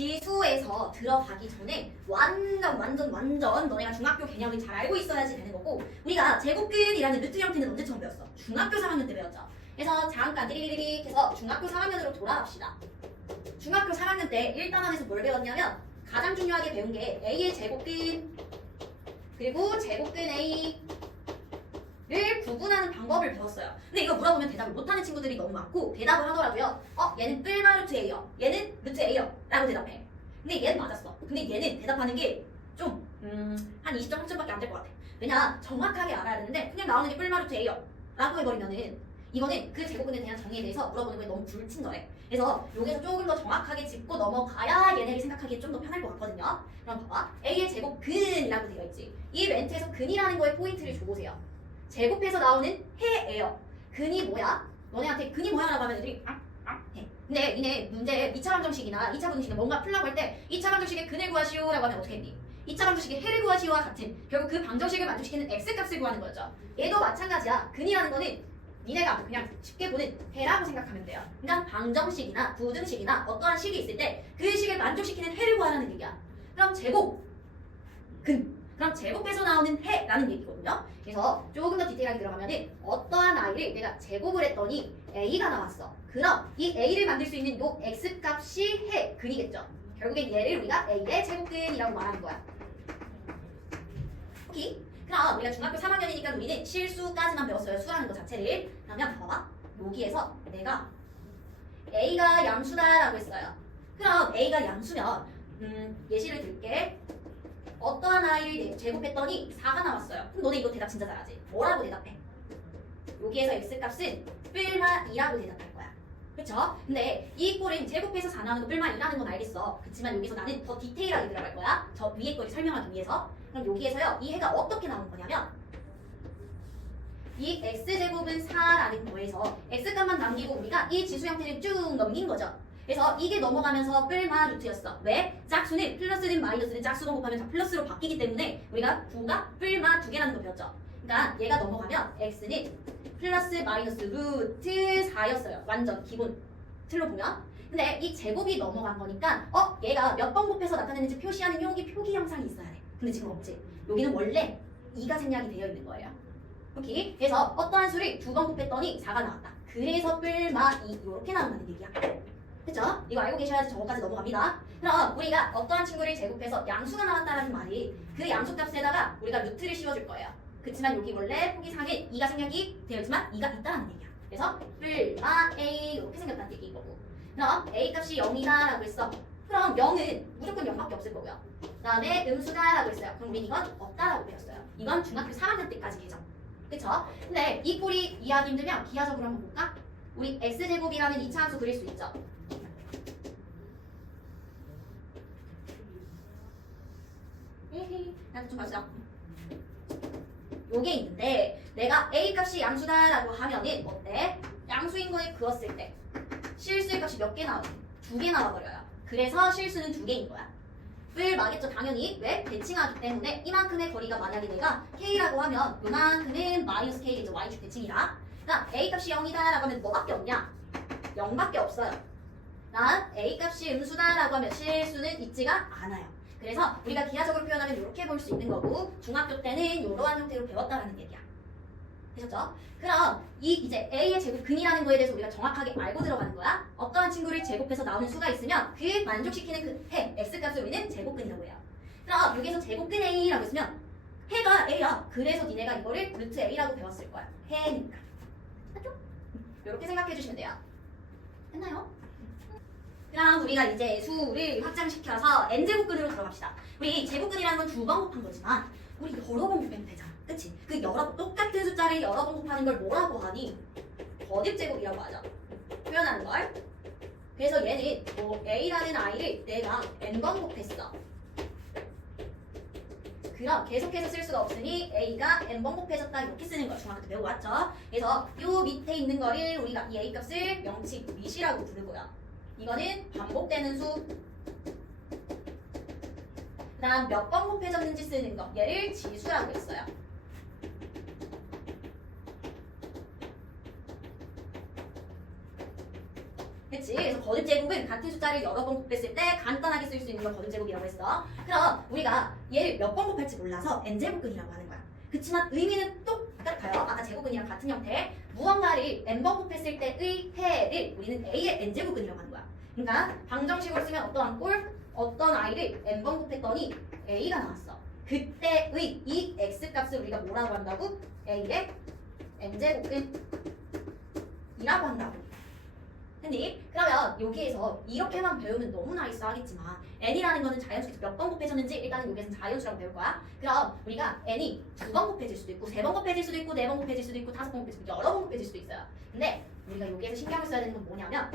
지수에서 들어가기 전에 완전 너네가 중학교 개념을 잘 알고 있어야지 되는 거고, 우리가 제곱근이라는 루트 형태는 언제 처음 배웠어? 중학교 3학년 때 배웠죠. 그래서 잠깐 띠리리리 해서 중학교 3학년으로 돌아갑시다. 중학교 3학년 때 1단원에서 뭘 배웠냐면 가장 중요하게 배운 게 A의 제곱근 그리고 제곱근 A를 구분하는 방법을 배웠어요. 근데 이거 물어보면 대답을 못하는 친구들이 너무 많고, 대답을 하더라고요. 얘는 뿔마 루트 A요, 얘는 루트 A요 라고 대답해. 근데 얘는 맞았어. 근데 얘는 대답하는 게 좀 한 20점 30점밖에 안 될 것 같아. 왜냐, 정확하게 알아야 되는데 그냥 나오는 게 뿔마 루트 A요 라고 해버리면은 이거는 그 제곱근에 대한 정의에 대해서 물어보는 거에 너무 불친절해. 그래서 여기서 조금 더 정확하게 짚고 넘어가야 얘네를 생각하기에 좀 더 편할 것 같거든요. 그럼 봐봐, A의 제곱근이라고 되어 있지. 이 멘트에서 근이라는 거에 포인트를 줘보세요. 제곱해서 나오는 해예요. 근이 뭐야? 너네한테 근이 뭐야? 라고 하면 애들이 해. 근데 니네 문제에 2차 방정식이나 2차 분식이나 뭔가 풀라고 할 때 2차 방정식의 근을 구하시오 라고 하면 어떻게 했니? 2차 방정식의 해를 구하시오와 같은, 결국 그 방정식을 만족시키는 x값을 구하는 거였죠. 얘도 마찬가지야. 근이라는 거는 니네가 그냥 쉽게 보는 해라고 생각하면 돼요. 그러니까 방정식이나 부등식이나 어떠한 식이 있을 때 그 식을 만족시키는 해를 구하라는 얘기야. 그럼 제곱, 근. 그럼 제곱해서 나오는 해라는 얘기거든요. 그래서 조금 더 디테일하게 들어가면은 어떠한 아이를 내가 제곱을 했더니 a가 나왔어. 그럼 이 a를 만들 수 있는 요 x값이 해, 근이겠죠. 결국엔 얘를 우리가 a의 제곱근이라고 말하는 거야. 오케이? 그럼 우리가 중학교 3학년이니까 우리는 실수까지만 배웠어요. 수라는 거 자체를. 그러면 봐봐. 여기에서 내가 a가 양수다라고 했어요. 그럼 a가 양수면 예시를 들게. 어떠한 아이를 제곱했더니 4가 나왔어요. 그럼 너네 이거 대답 진짜 잘하지? 뭐라고 대답해? 여기에서 x값은 뿔마 2라고 대답할 거야. 그쵸? 근데 이 꼴은 제곱해서 4 나오는 거 뿔마 2라는 건 알겠어. 그치만 여기서 나는 더 디테일하게 들어갈 거야. 저 위에 거를 설명하기 위해서. 그럼 여기에서요, 이 해가 어떻게 나오는 거냐면 이 x제곱은 4라는 거에서 x값만 남기고 우리가 이 지수 형태를 쭉 넘긴 거죠. 그래서 이게 넘어가면서 뿔마 루트였어. 왜? 짝수는 플러스든 마이너스든 짝수로 곱하면 다 플러스로 바뀌기 때문에 우리가 9가 뿔마 2개라는 거 배웠죠. 그러니까 얘가 넘어가면 x는 플러스 마이너스 루트 4였어요. 완전 기본 틀로 보면. 근데 이 제곱이 넘어간 거니까 얘가 몇 번 곱해서 나타내는지 표시하는 여기 표기 형상이 있어야 돼. 근데 지금 없지. 여기는 원래 2가 생략이 되어 있는 거예요. 오케이? 그래서 어떠한 수를 2번 곱했더니 4가 나왔다. 그래서 뿔마 2 이렇게 나온다는 얘기야. 그쵸? 이거 알고 계셔야지 저거까지 넘어갑니다. 그럼 우리가 어떠한 친구를 제곱해서 양수가 나왔다라는 말이 그 양수값에다가 우리가 루트를 씌워줄 거예요. 그치만 여기 원래 포기상에 2가 생략이 되어 있지만 2가 있다는 얘기야. 그래서 뿔마 A 이렇게 생겼다는 얘기인 거고. 그럼 A 값이 0이다 라고 했어. 그럼 0은 무조건 0밖에 없을 거고요. 그 다음에 음수다 라고 했어요. 그럼 우린 이건 없다라고 배웠어요. 이건 중학교 3학년 때까지 계정. 그쵸? 근데 이 꼴이 이해하기 힘들면 기하적으로 한번 볼까? 우리 x제곱이라는 2차 함수 그릴 수 있죠. 나도 좀 봐주자. 요게 있는데 내가 a 값이 양수다라고 하면은 어때? 양수인 거에 그었을 때 실수의 값이 몇 개 나오니? 2개 나와버려요. 그래서 실수는 2개인 거야. 뿔 마겠죠 당연히. 왜? 대칭하기 때문에 이만큼의 거리가 만약에 내가 k라고 하면 요만큼은 마이너스 k겠죠. y축 대칭이라. 그러니까 a 값이 0이다 라고 하면 뭐밖에 없냐? 0밖에 없어요. 난 a 값이 음수다라고 하면 실수는 있지가 않아요. 그래서 우리가 기하적으로 표현하면 이렇게 볼 수 있는 거고, 중학교 때는 이러한 형태로 배웠다라는 얘기야. 되셨죠? 그럼 이제 a의 제곱근이라는 거에 대해서 우리가 정확하게 알고 들어가는 거야. 어떠한 친구를 제곱해서 나오는 수가 있으면 그 만족시키는 그 해, x값을 우리는 제곱근이라고 해요. 그럼 여기서 제곱근 a라고 했으면 해가 a야. 그래서 니네가 이거를 루트 a라고 배웠을 거야. 해니까. 맞죠? 이렇게 생각해 주시면 돼요. 됐나요? 그럼 우리가 이제 수를 확장시켜서 n제곱근으로 들어갑시다. 우리 제곱근이라는 건 2번 곱한 거지만 우리 여러 번 곱하면 되잖아. 그치? 그 똑같은 숫자를 여러 번 곱하는 걸 뭐라고 하니? 거듭제곱이라고 하죠. 표현하는 걸. 그래서 얘는 a라는 a를 내가 n번 곱했어. 그럼 계속해서 쓸 수가 없으니 a가 n번 곱해졌다 이렇게 쓰는 거 중학교 때 배우고 왔죠. 그래서 요 밑에 있는 거를 우리가 이 a 값을 명칭 밑이라고 부르고요. 이거는 반복되는 수. 그 다음 몇 번 곱해졌는지 쓰는 거. 얘를 지수라고 했어요. 그치? 그래서 거듭 제곱은 같은 숫자를 여러 번 곱했을 때 간단하게 쓸 수 있는 걸 거듭 제곱이라고 했어. 그럼 우리가 얘를 몇 번 곱할지 몰라서 n제곱근이라고 하는 거야. 그치만 의미는 똑같아요. 아까 제곱근이랑 같은 형태. 무언가를 n번 곱했을 때의 해를 우리는 a의 n제곱근이라고 하는 거야. 그러니까 방정식으로 쓰면 어떠한 꼴? 어떤 i를 n번 곱했더니 a가 나왔어. 그때의 이 x값을 우리가 뭐라고 한다고? a의 n제곱근이라고 한다고. 했니? 그러면 여기에서 이렇게만 배우면 너무나 있어하겠지만 n이라는 거는 자연수에서 몇 번 곱해졌는지 일단은 여기에서는 자연수라고 배울 거야. 그럼 우리가 n이 2번 곱해질 수도 있고 3번 곱해질 수도 있고 4번 곱해질 수도 있고 5번 곱해질 수도 있고 여러 번 곱해질 수도 있어요. 근데 우리가 여기에서 신경을 써야 되는 건 뭐냐면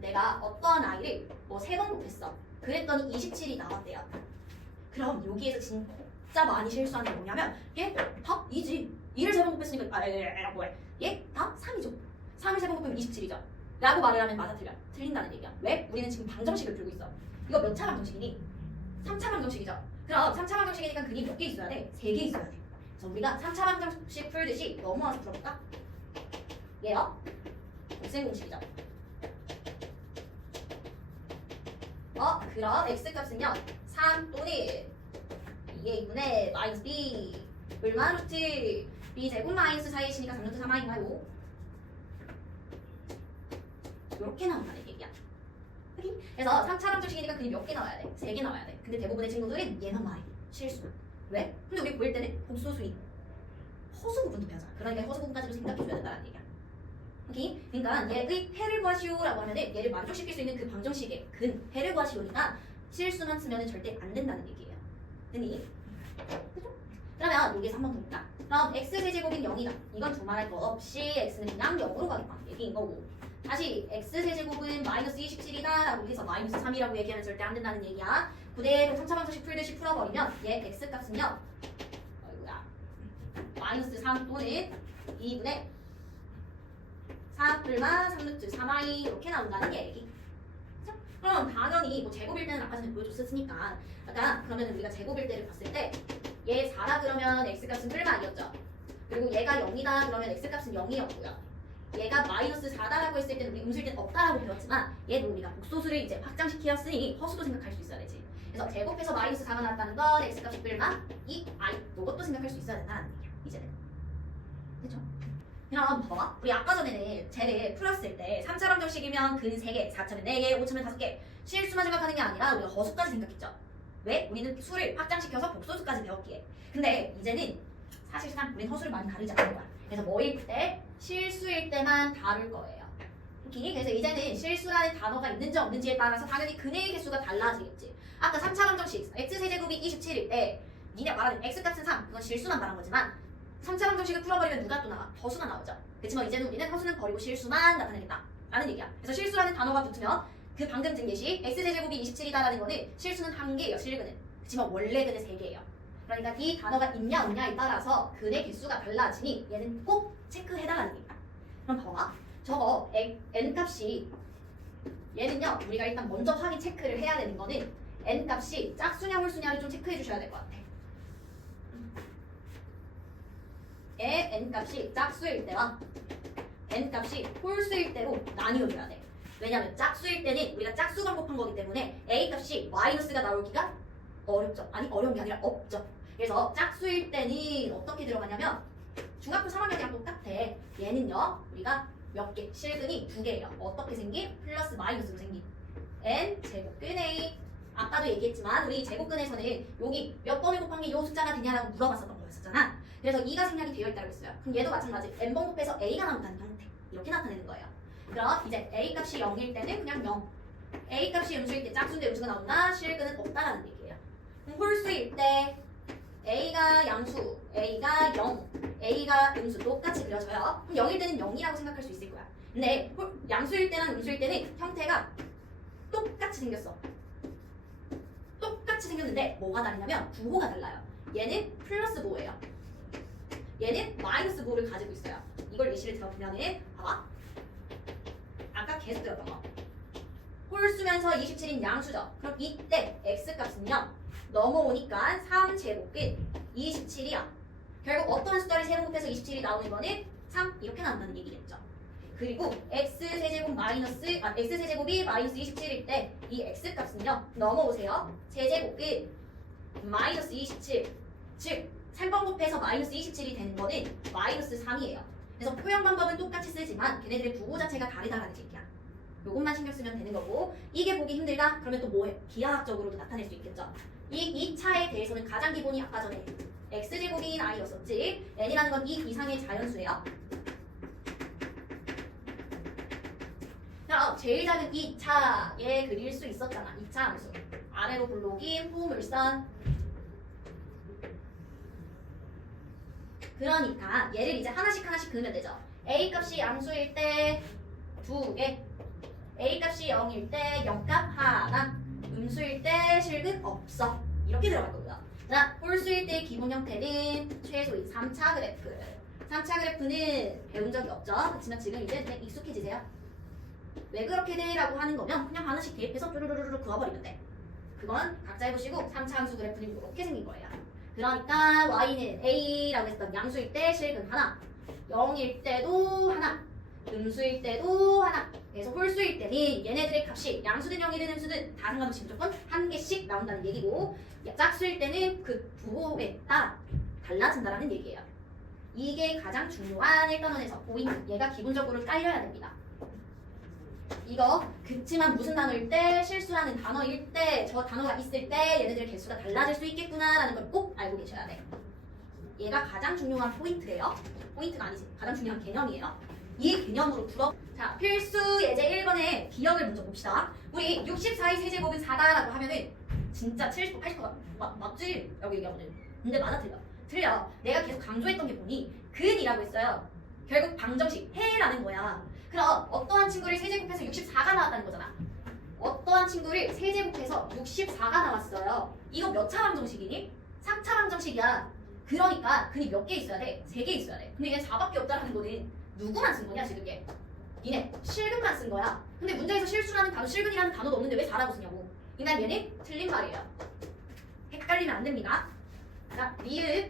내가 어떠한 아이를 뭐 3번 곱했어. 그랬더니 27이 나왔대요. 그럼 여기에서 진짜 많이 실수하는 게 뭐냐면 얘 다 2지. 2를 3번 곱했으니까 뭐해? 얘 다 3이죠. 3을 3번 곱하면 27이죠. 라고 말을 하면 맞아 틀려. 틀린다는 얘기야. 왜? 우리는 지금 방정식을 풀고 있어. 이거 몇 차 방정식이니? 3차 방정식이죠. 그럼 3차 방정식이니까 근이 몇 개 있어야 돼? 3개 있어야 돼. 그래서 우리가 3차 방정식 풀듯이 넘어와서 풀어볼까? 얘요. 곱셈 공식이죠. 그럼 x값은요 3 또는 2의 2분의 마이너스 b 얼마 루트 b 제곱 마이너스 4이시니까 3루트 3i인가요? 이렇게 나온다는 얘기야. 그래서 3차 방정식이니까 근이 몇 개 나와야 돼? 3개 나와야 돼. 근데 대부분의 친구들은 얘만 많이 실수. 왜? 근데 우리 보일 때는 복소수인 허수 부분도 배우잖아. 그러니까 허수 부분까지도 생각해줘야 된다는 얘기야. 오케이? 그러니까 얘의 해를 구하시오라고 하면은 얘를 만족시킬 수 있는 그 방정식의 근 해를 구하시오니까 실수만 쓰면 절대 안 된다는 얘기예요. 됐니? 그죠? 그러면 여기에서 한 번 더 볼까? 그럼 x세제곱인 0이다. 이건 두말할 거 없이 x는 그냥 0으로 가겠다 얘기인 거고, 다시 x세제곱은 마이너스 27이다 라고 해서 마이너스 3이라고 얘기하면 절대 안 된다는 얘기야. 그대로 3차 방정식 풀듯이 풀어버리면 얘 x값은요 마이너스 3 또는 2분의 4 불마 3루트 3i 이렇게 나온다는 얘기. 그죠? 그럼 당연히 뭐 제곱일 때는 아까 전에 보여줬으니까 아까 그러면 우리가 제곱일 때를 봤을 때 얘 4라 그러면 x값은 불마 2였죠. 그리고 얘가 0이다 그러면 x값은 0이었고요. 얘가 마이너스 4다라고 했을 때는 우리 음수일 때는 없다라고 배웠지만 얘도 우리가 복소수를 이제 확장시켰으니 허수도 생각할 수 있어야 되지. 그래서 제곱해서 마이너스 4가 나왔다는 건 x값이 불마 2i 이것도 생각할 수 있어야 된다는 얘기야. 이제는. 그렇죠? 그럼 봐봐. 우리 아까 전에는 쟤를 풀었을 때 3차 방정식이면 근 3개, 4차면 4개, 5차면 5개 실수만 생각하는 게 아니라 우리가 허수까지 생각했죠. 왜? 우리는 수를 확장시켜서 복소수까지 배웠기에. 근데 이제는 사실상 우린 허수를 많이 다루지 않는 거야. 그래서 뭐일 때? 실수일 때만 다룰 거예요. 오케이? 그래서 이제는 실수라는 단어가 있는지 없는지에 따라서 당연히 근의 개수가 달라지겠지. 아까 3차 방정식 x세제곱이 27일 때 니네 말하는 x값은 3 그건 실수만 말한 거지만 3차 방정식을 풀어버리면 누가 또 나와? 허수가 나오죠. 그렇지만 이제는 우리는 허수는 버리고 실수만 나타내겠다 라는 얘기야. 그래서 실수라는 단어가 붙으면 그 방금 든 예시 x세제곱이 27이다라는 거는 실수는 1개예요. 실근은. 그렇지만 원래 근은 3개예요. 그러니까 이 단어가 있냐 없냐에 따라서 근의 개수가 달라지니 얘는 꼭 체크해달라는 얘기야. 그럼 봐봐. 저거 n값이 얘는요 우리가 일단 먼저 확인 체크를 해야 되는 거는 n값이 짝수냐 홀수냐를 좀 체크해 주셔야 될 것 같아. n값이 짝수일 때와 n값이 홀수일 때로 나뉘어줘야 돼. 왜냐면 짝수일 때는 우리가 짝수만 곱한 거기 때문에 a값이 마이너스가 나오기가 어렵죠. 아니 어려운 게 아니라 없죠. 그래서 짝수일 때는 어떻게 들어가냐면 중학교 3학년이랑 똑같아. 얘는요 우리가 몇 개? 실근이 2개예요. 어떻게 생긴? 플러스 마이너스로 생긴 n 제곱근 a. 아까도 얘기했지만 우리 제곱근에서는 여기 몇 번을 곱한 게 이 숫자가 되냐라고 물어봤었던 거였었잖아. 그래서 2가 생략이 되어 있다고 했어요. 그럼 얘도 마찬가지 n번 곱해서 a가 나온다는 형태 이렇게 나타내는 거예요. 그럼 이제 a 값이 0일 때는 그냥 0, a 값이 음수일 때 짝수인데 음수가 나온다? 실근은 없다라는 얘기예요. 그럼 홀수일 때 a가 양수, a가 0, a가 음수 똑같이 그려져요. 그럼 0일 때는 0이라고 생각할 수 있을 거야. 근데 양수일 때랑 음수일 때는 형태가 똑같이 생겼어. 똑같이 생겼는데 뭐가 다르냐면 부호가 달라요. 얘는 플러스 부호예요. 얘는 마이너스 부호를 가지고 있어요. 이걸 예시를 들어보면은 봐봐. 아까 계속 들었던 거. 홀수면서 27인 양수죠. 그럼 이때 x값은요. 넘어오니까 3제곱근 27이야. 결국 어떤 숫자를 세번 곱해서 27이 나오는 거는 3 이렇게 나온다는 얘기겠죠. 그리고 x세제곱이 마이너스 27일 때 이 x값은요 넘어오세요. 세제곱은 마이너스 27, 즉 3번 곱해서 마이너스 27이 되는 거는 마이너스 3이에요. 그래서 표현 방법은 똑같이 쓰지만 걔네들의 부호 자체가 다르다라는 얘기야. 요것만 신경 쓰면 되는 거고, 이게 보기 힘들다? 그러면 또 뭐해? 기하학적으로도 나타낼 수 있겠죠. 이 차에 대해서는 가장 기본이 아까 전에 x제곱인 i였었지. n이라는 건 이 이상의 자연수예요. 그럼 제일 작은 이 차에 그릴 수 있었잖아. 2차 함수. 아래로 블록인 포물선. 그러니까 얘를 이제 하나씩 그으면 되죠. a 값이 양수일 때 2개, a 값이 0일 때 0값 하나, 음수일 때 실근 없어. 이렇게 들어갈 거고요. 자, 홀수일 때 기본 형태는 최소인 3차 그래프. 3차 그래프는 배운 적이 없죠. 그렇지만 지금 이제 그냥 익숙해지세요. 왜 그렇게 돼? 라고 하는 거면 그냥 하나씩 대입해서 뚜루루루루 그어버리면 돼. 그건 각자 해보시고 3차 함수 그래프는 이렇게 생긴 거예요. 그러니까 y는 a라고 했던 양수일 때 실근 하나, 0일 때도 하나, 음수일 때도 하나. 그래서 홀수일 때는 얘네들의 값이 양수든 0이든 음수든 다 상관없이 무조건 한 개씩 나온다는 얘기고, 짝수일 때는 그 부호에 따라 달라진다는 얘기예요. 이게 가장 중요한 일반원에서 보이는, 얘가 기본적으로 깔려야 됩니다. 이거 그치만 무슨 단어일 때, 실수라는 단어일 때, 저 단어가 있을 때 얘네들의 개수가 달라질 수 있겠구나 라는 걸 꼭 알고 계셔야 돼. 얘가 가장 중요한 포인트예요. 포인트가 아니지, 가장 중요한 개념이에요. 이 개념으로 풀어. 자, 필수 예제 1번의 기억을 먼저 봅시다. 우리 64의 세제곱은 4다라고 하면은 진짜 70%, 80%가 맞지? 라고 얘기하거든. 근데 맞아, 틀려. 내가 계속 강조했던 게 뭐니? 근이라고 했어요. 결국 방정식 해라는 거야. 그럼 어떠한 친구를 세제곱해서 64가 나왔다는 거잖아. 어떠한 친구를 세제곱해서 64가 나왔어요. 이거 몇 차 방정식이니? 3차 방정식이야. 그러니까 근이 몇 개 있어야 돼? 3개 있어야 돼. 근데 얘 4밖에 없다라는 거는 누구만 쓴 거냐 지금 얘? 니네 실근만 쓴 거야. 근데 문제에서 실수라는 단어, 실근이라는 단어도 없는데 왜 4라고 쓰냐고. 그러니까 얘는 틀린 말이에요. 헷갈리면 안 됩니다. 자, 리을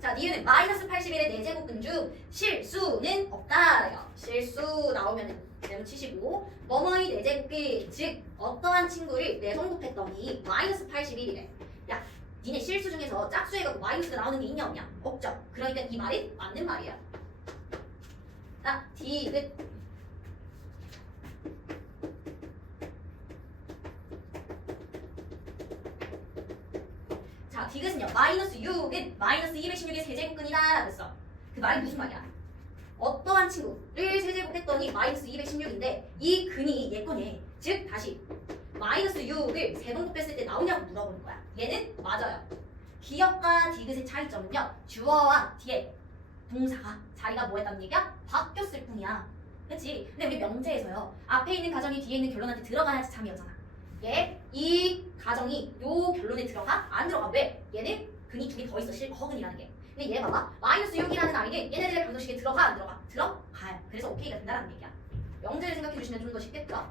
자, 니은 마이너스 81의 4제곱근 중 실수는 없다요. 실수 나오면은 그냥 치시고, 뭐뭐의 4제곱근, 즉 어떠한 친구를 4번 곱했더니 마이너스 81이래. 야, 니네 실수 중에서 짝수해갖고 마이너스가 나오는 게 있냐 없냐? 없죠. 그러니까 이 말이 맞는 말이야. 자, 디귿. 자, 디귿은요, 마이너스 6은 마이너스 216의 세제곱근이다 라고 했어. 그 말이 무슨 말이야? 어떠한 친구를 세제곱했더니 마이너스 216인데 이 근이 얘 거네. 즉 다시 마이너스 6을 3번 곱했을 때 나오냐고 물어보는 거야. 얘는 맞아요. 기억과 디귿의 차이점은요, 주어와 뒤에 동사가 자리가 뭐 했다는 얘기야? 바뀌었을 뿐이야. 그치? 근데 우리 명제에서요, 앞에 있는 가정이 뒤에 있는 결론한테 들어가야지 참이었잖아. 얘, 이 가정이 요 결론에 들어가? 안 들어가. 왜? 얘는 근이 2개 더 있어. 실허근이라는 게. 근데 얘 봐봐. 마이너스 6이라는 아이는 얘네들의 방정식에 들어가 안 들어가? 들어가요. 그래서 오케이가 된다는 얘기야. 명제를 생각해 주시면 좀 더 쉽겠죠?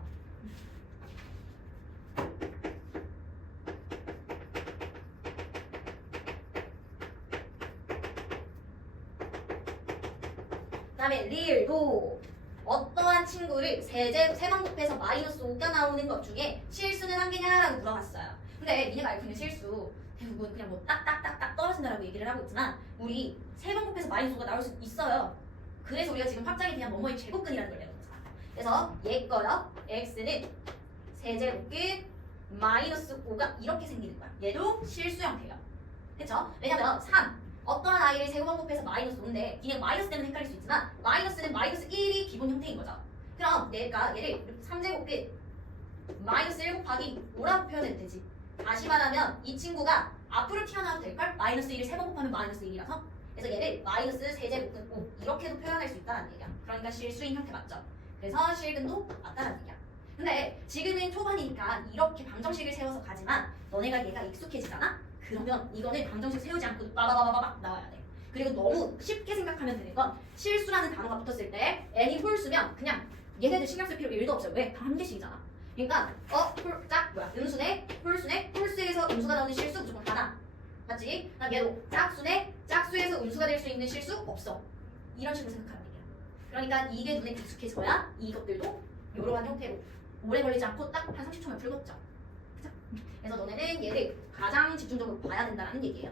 그 다음에 리을도 어떠한 친구를 3번 곱해서 마이너스 5가 나오는 것 중에 실수는 한 개냐라고 물어봤어요. 근데 니네가 알고 있는 실수 대부분 그냥 뭐 딱딱딱딱 떨어진다라고 얘기를 하고 있지만, 우리 3번 곱해서 마이너스 5가 나올 수 있어요. 그래서 우리가 지금 확장에 대한 뭐뭐의 제곱근이라는 걸 배우는 거잖아. 그래서 얘 거요, x는 세제곱근 마이너스 5가 이렇게 생기는 거야. 얘도 실수 형태예요. 그쵸? 왜냐면 3 어떠한 아이를 세번 곱해서 마이너스 5인데 니네 마이너스 때문에 헷갈릴 수 있지만 마이너스는 마이너스 1이 기본 형태인 거죠. 그럼 내가 얘를 3제곱근 마이너스 1 곱하기 5라고 표현해도 되지. 다시 말하면 이 친구가 앞으로 튀어나와도 될걸? 마이너스 1을 3번 곱하면 마이너스 1이라서. 그래서 얘를 마이너스 세제곱근 5 이렇게도 표현할 수 있다는 얘기야. 그러니까 실수인 형태 맞죠? 그래서 실근도 맞다는 얘기야. 근데 지금은 초반이니까 이렇게 방정식을 세워서 가지만 너네가 얘가 익숙해지잖아? 그러면 이거는 방정식 세우지 않고 빠바바바박 나와야 돼. 그리고 너무 쉽게 생각하면 되는 건, 실수라는 단어가 붙었을 때 n이 홀수면 그냥 얘네들 신경 쓸 필요 1도 없어요. 왜? 다 한 개씩이잖아. 그러니까 음수네 홀수네 홀수에서 음수가 나오는 실수 무조건 하나, 맞지? 그럼 얘도 짝수네. 짝수에서 음수가 될 수 있는 실수 없어. 이런 식으로 생각하는 얘기야. 그러니까 이게 눈에 익숙해져야 이것들도 이러한 형태로 오래 걸리지 않고 딱 한 30초면 풀겠죠. 그죠? 그래서 너네는 얘를 가장 집중적으로 봐야 된다는 얘기예요.